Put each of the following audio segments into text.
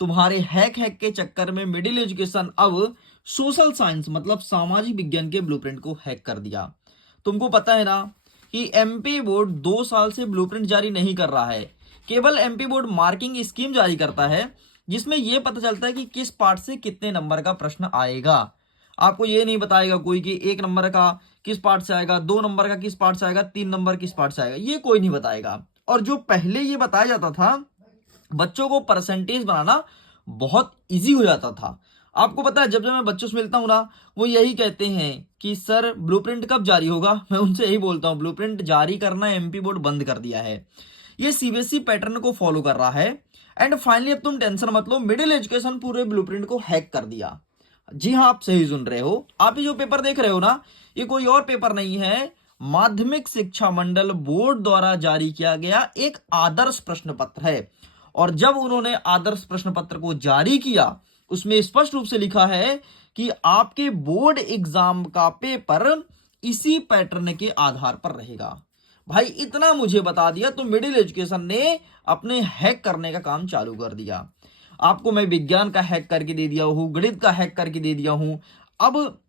तुम्हारे हैक के चक्कर में मिडिल एजुकेशन अब सोशल साइंस मतलब सामाजिक विज्ञान के ब्लूप्रिंट को हैक कर दिया। तुमको पता है ना कि एमपी बोर्ड 2 साल से ब्लूप्रिंट जारी नहीं कर रहा है। केवल एमपी बोर्ड मार्किंग स्कीम जारी करता है जिसमें यह पता चलता है कि किस पार्ट से कितने नंबर का प्रश्न आएगा। आपको ये नहीं बताएगा कोई कि 1 नंबर का किस पार्ट से आएगा, 2 नंबर का किस पार्ट से आएगा, 3 नंबर किस पार्ट से आएगा, ये कोई नहीं बताएगा। और जो पहले ये बताया जाता था बच्चों को परसेंटेज बनाना बहुत इजी हो जाता था। आपको पता है जब जब मैं बच्चों से मिलता हूं ना, वो यही कहते हैं कि सर ब्लूप्रिंट कब जारी होगा। मैं उनसे यही बोलता हूं ब्लूप्रिंट जारी करना एमपी बोर्ड बंद कर दिया है, ये सीबीएसई पैटर्न को फॉलो कर रहा है। एंड फाइनली अब तुम टेंशन मत लो, मिडिल एजुकेशन पूरे ब्लूप्रिंट को हैक कर दिया। जी हाँ, आप सही सुन रहे हो। आप ये जो पेपर देख रहे हो ना, ये कोई और पेपर नहीं है, माध्यमिक शिक्षा मंडल बोर्ड द्वारा जारी किया गया एक आदर्श प्रश्न पत्र है। और जब उन्होंने आदर्श प्रश्न पत्र को जारी किया उसमें स्पष्ट रूप से लिखा है कि आपके बोर्ड एग्जाम का पेपर इसी पैटर्न के आधार पर रहेगा। भाई इतना मुझे बता दिया तो मिडिल एजुकेशन ने अपने हैक करने का काम चालू कर दिया। आपको मैं विज्ञान का हैक करके दे दिया हूं, गणित का हैक करके दे दिया हूं, अब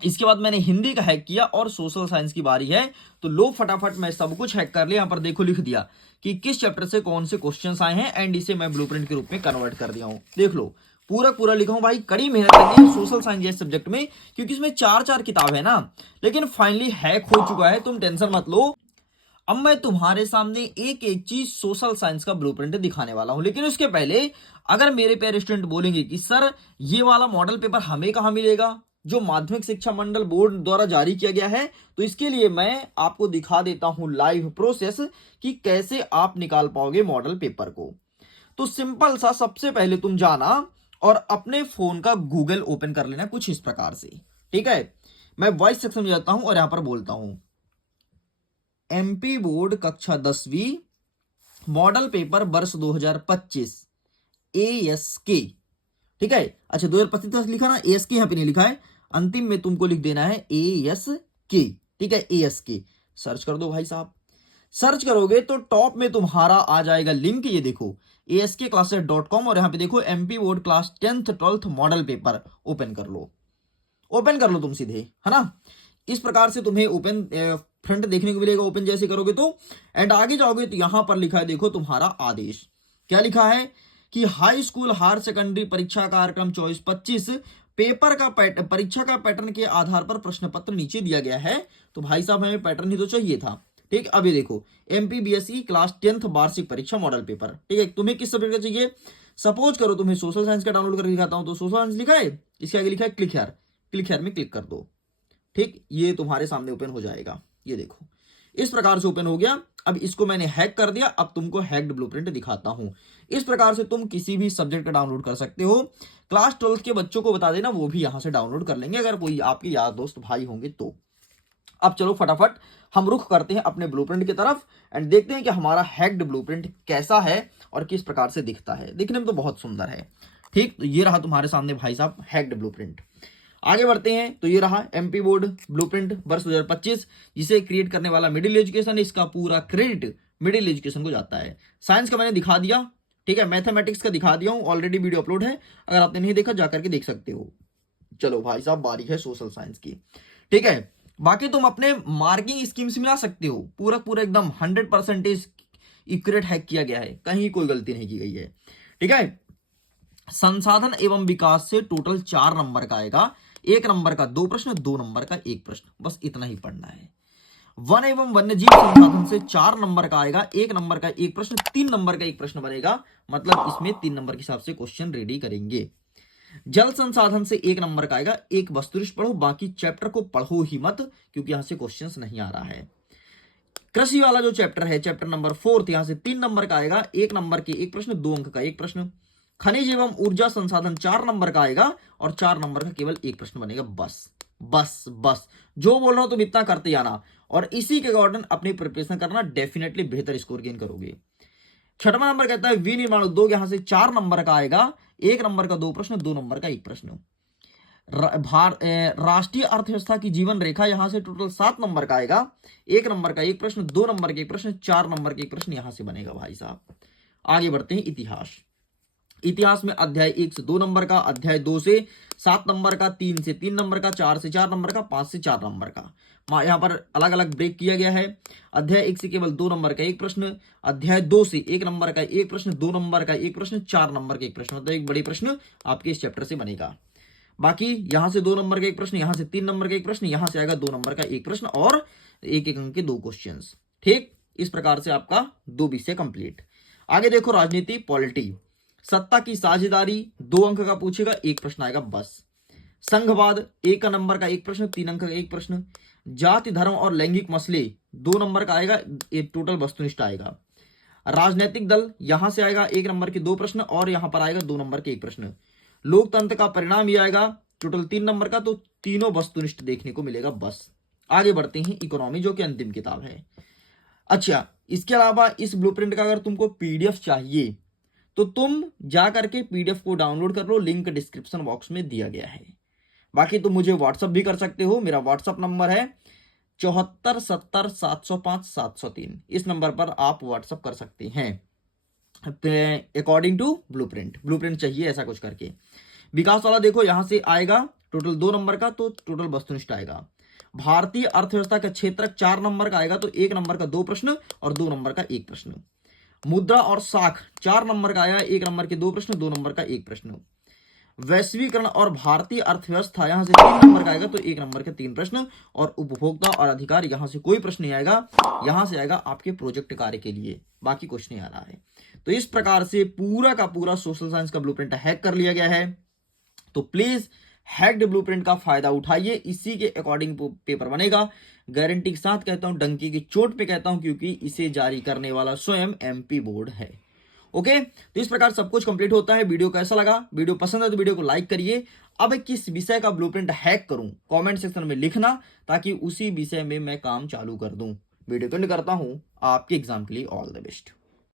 इसके बाद मैंने हिंदी का हैक किया और सोशल साइंस की बारी है। तो लो फटाफट मैं सब कुछ हैक कर लिया। यहां पर देखो लिख दिया कि किस चैप्टर से कौन से क्वेश्चंस आए हैं एंड इसे मैं ब्लूप्रिंट के रूप में कन्वर्ट कर दिया हूं। देख लो पूरा पूरा लिखा हूं भाई, कड़ी मेहनत करनी है सोशल साइंस जैसे सब्जेक्ट में, क्योंकि इसमें 4 किताब है ना। लेकिन फाइनली हैक हो चुका है, तुम टेंशन मत लो। अब मैं तुम्हारे सामने एक एक चीज सोशल साइंस का ब्लूप्रिंट दिखाने वाला हूं। लेकिन उसके पहले अगर मेरे प्यारे स्टूडेंट बोलेंगे कि सर ये वाला मॉडल पेपर हमें कहां मिलेगा जो माध्यमिक शिक्षा मंडल बोर्ड द्वारा जारी किया गया है, तो इसके लिए मैं आपको दिखा देता हूं लाइव प्रोसेस कि कैसे आप निकाल पाओगे मॉडल पेपर को। तो सिंपल सा, सबसे पहले तुम जाना और अपने फोन का गूगल ओपन कर लेना कुछ इस प्रकार से। ठीक है, मैं वॉइस सेक्शन में जाता हूं और यहां पर बोलता हूं एमपी बोर्ड कक्षा 10वीं मॉडल पेपर वर्ष 2025 एएसके। ठीक है, अच्छा 2025 लिखा ना, एएसके यहां पे नहीं लिखा है, अंतिम में तुमको लिख देना है एएसके। ठीक है, एएसके सर्च कर दो भाई साहब। सर्च करोगे तो टॉप में तुम्हारा आ जाएगा लिंक, ये देखो askclasses.com, और यहां पे देखो MP board class 10th 12th model paper. Open कर लो, ओपन कर लो तुम सीधे, है ना। इस प्रकार से तुम्हें ओपन फ्रंट देखने को मिलेगा। ओपन जैसे करोगे तो एंड आगे जाओगे तो यहां पर लिखा है देखो तुम्हारा आदेश। क्या लिखा है कि हाई स्कूल हायर सेकेंडरी परीक्षा कार्यक्रम 24-25 पेपर का परीक्षा का पैटर्न के आधार पर प्रश्न पत्र नीचे दिया गया है। तो भाई साहब हमें पैटर्न ही तो चाहिए था। ठीक, अब ये देखो एमपीबीएसई क्लास 10th वार्षिक परीक्षा मॉडल पेपर। ठीक है, तुम्हें किस सब्जेक्ट का चाहिए? सपोज करो तुम्हें सोशल साइंस का डाउनलोड करके दिखाता हूं, तो सोशल साइंस लिखा है, इसके आगे लिखा है क्लिक हियर, क्लिक हियर में क्लिक कर दो। ठीक, ये तुम्हारे सामने ओपन हो जाएगा। ये देखो इस प्रकार से ओपन हो गया। अब इसको मैंने हैक कर दिया, अब तुमको हैक्ड ब्लूप्रिंट दिखाता हूं। इस प्रकार से तुम किसी भी सब्जेक्ट का डाउनलोड कर सकते हो। क्लास 12th के बच्चों को बता देना, वो भी यहां से डाउनलोड कर लेंगे अगर कोई आपके यार दोस्त भाई होंगे तो। अब चलो फटाफट हम रुख करते हैं अपने ब्लूप्रिंट की तरफ एंड देखते हैं कि हमारा हैक्ड ब्लूप्रिंट कैसा है और किस प्रकार से दिखता है। दिखने में तो बहुत सुंदर है। ठीक, तो ये रहा तुम्हारे सामने भाई साहब हैक्ड ब्लूप्रिंट। आगे बढ़ते हैं तो ये रहा एमपी बोर्ड ब्लूप्रिंट वर्ष 2025, जिसे क्रिएट करने वाला मिडिल एजुकेशन। इसका पूरा क्रेडिट मिडिल एजुकेशन को जाता है। साइंस का मैंने दिखा दिया, ठीक है, मैथमेटिक्स का दिखा दिया हूं, ऑलरेडी वीडियो अपलोड है, अगर आपने नहीं देखा जाकर के देख सकते हो। चलो भाई साहब बारी है सोशल साइंस की। ठीक है, बाकी तुम अपने मार्किंग स्कीम से मिला सकते हो, पूरा पूरा एकदम 100% एक्यूरेट हैक किया गया है, कहीं कोई गलती नहीं की गई है। ठीक है, संसाधन एवं विकास से टोटल 4 नंबर का आएगा, 1 नंबर का 2 प्रश्न, 2 नंबर का 1 प्रश्न, बस इतना ही पढ़ना है। वन एवं वन्य जीव संसाधन से 4 नंबर का आएगा, 1 नंबर का 1 प्रश्न, 3 नंबर का 1 प्रश्न बनेगा, मतलब इसमें 3 नंबर के हिसाब से क्वेश्चन रेडी करेंगे। जल संसाधन से 1 नंबर का आएगा, 1 वस्तुनिष्ठ पढ़ो, बाकी चैप्टर को पढ़ो ही मत क्योंकि यहां से क्वेश्चंस नहीं आ रहा है। कृषि वाला जो चैप्टर है, चैप्टर नंबर 4, यहां से 3 नंबर का आएगा, 1 नंबर के 1 प्रश्न, 2 अंक का 1 प्रश्न। खनिज एवं ऊर्जा संसाधन 4 नंबर का आएगा और 4 नंबर का केवल 1 प्रश्न बनेगा। बस बस बस, जो बोल रहा हूं तुम इतना करते जाना और इसी के अकॉर्डिंग अपनी प्रिपरेशन करना, डेफिनेटली बेहतर स्कोर गेन करोगे। 6वां नंबर कहता है विनिर्माण उद्योग, यहां से 4 नंबर का आएगा, 1 नंबर का 2 प्रश्न, 2 नंबर का 1 प्रश्न। राष्ट्रीय अर्थव्यवस्था की जीवन रेखा, यहां से टोटल 7 नंबर का आएगा, 1 नंबर का 1 प्रश्न, 2 नंबर के 1 प्रश्न, 4 नंबर के 1 प्रश्न यहां से बनेगा भाई साहब। आगे बढ़ते हैं इतिहास। इतिहास में अध्याय 1 से 2 नंबर का, अध्याय 2 से 7 नंबर का, 3 से 3 नंबर का, 4 से 4 नंबर का, 5 से 4 नंबर का। यहाँ पर अलग अलग ब्रेक किया गया है। अध्याय 1 से केवल 2 नंबर का एक प्रश्न, अध्याय 2 से 1 नंबर का एक प्रश्न, 2 नंबर का एक प्रश्न, 4 नंबर का एक प्रश्न, मतलब एक बड़ी प्रश्न आपके इस चैप्टर से बनेगा। बाकी यहां से 2 नंबर का एक प्रश्न, यहां से 3 नंबर का एक प्रश्न, यहां से आएगा 2 नंबर का एक प्रश्न और एक एक अंक के 2 क्वेश्चंस। ठीक, इस प्रकार से आपका 2 विषय कंप्लीट। आगे देखो राजनीति पॉलिटी, सत्ता की साझेदारी 2 अंक का पूछेगा, एक प्रश्न आएगा बस। संघवाद 1 नंबर का एक प्रश्न, 3 अंक का एक प्रश्न। जाति धर्म और लैंगिक मसले 2 नंबर का आएगा, एक टोटल वस्तुनिष्ठ आएगा। राजनीतिक दल यहां से आएगा 1 नंबर के 2 प्रश्न और यहां पर आएगा 2 नंबर के एक प्रश्न। लोकतंत्र का परिणाम यह आएगा टोटल 3 नंबर का, तो तीनों वस्तुनिष्ठ देखने को मिलेगा बस। आगे बढ़ते हैं इकोनॉमी, जो कि अंतिम किताब है। अच्छा, इसके अलावा इस ब्लूप्रिंट का अगर तुमको पीडीएफ चाहिए तो तुम जा करके पीडीएफ को डाउनलोड कर लो, लिंक डिस्क्रिप्शन बॉक्स में दिया गया है। बाकी तुम मुझे व्हाट्सअप भी कर सकते हो, मेरा व्हाट्सअप नंबर है 7470750703। इस नंबर पर आप व्हाट्सअप कर सकते हैं अकॉर्डिंग टू ब्लूप्रिंट चाहिए ऐसा कुछ करके। विकास वाला देखो यहां से आएगा टोटल 2 नंबर का, तो टोटल वस्तुनिष्ठ आएगा। भारतीय अर्थव्यवस्था का क्षेत्रक 4 नंबर का आएगा, तो 1 नंबर का 2 प्रश्न और 2 नंबर का एक प्रश्न। मुद्रा और साख 4 नंबर का आया, 1 नंबर के 2 प्रश्न, 2 नंबर का एक प्रश्न। वैश्वीकरण और भारतीय अर्थव्यवस्था यहां से 3 नंबर का आएगा, तो 1 नंबर के 3 प्रश्न। और उपभोक्ता और अधिकार यहां से कोई प्रश्न नहीं आएगा, यहां से आएगा आपके प्रोजेक्ट कार्य के लिए, बाकी कुछ नहीं आ रहा है। तो इस प्रकार से पूरा का पूरा सोशल साइंस का ब्लूप्रिंट हैक कर लिया गया है। तो प्लीज हैक्ड ब्लूप्रिंट का फायदा उठाइए, इसी के अकॉर्डिंग पेपर बनेगा। गारंटी के साथ कहता हूं, डंकी की चोट पे कहता हूं, क्योंकि इसे जारी करने वाला स्वयं एमपी बोर्ड है। ओके, तो इस प्रकार सब कुछ कंप्लीट होता है। वीडियो कैसा लगा? वीडियो पसंद है तो वीडियो को लाइक करिए। अब किस विषय का ब्लूप्रिंट हैक करूं कमेंट सेक्शन में लिखना, ताकि उसी विषय में मैं काम चालू कर दूं। वीडियो को एंड करता हूं। आपके एग्जाम के लिए ऑल द बेस्ट।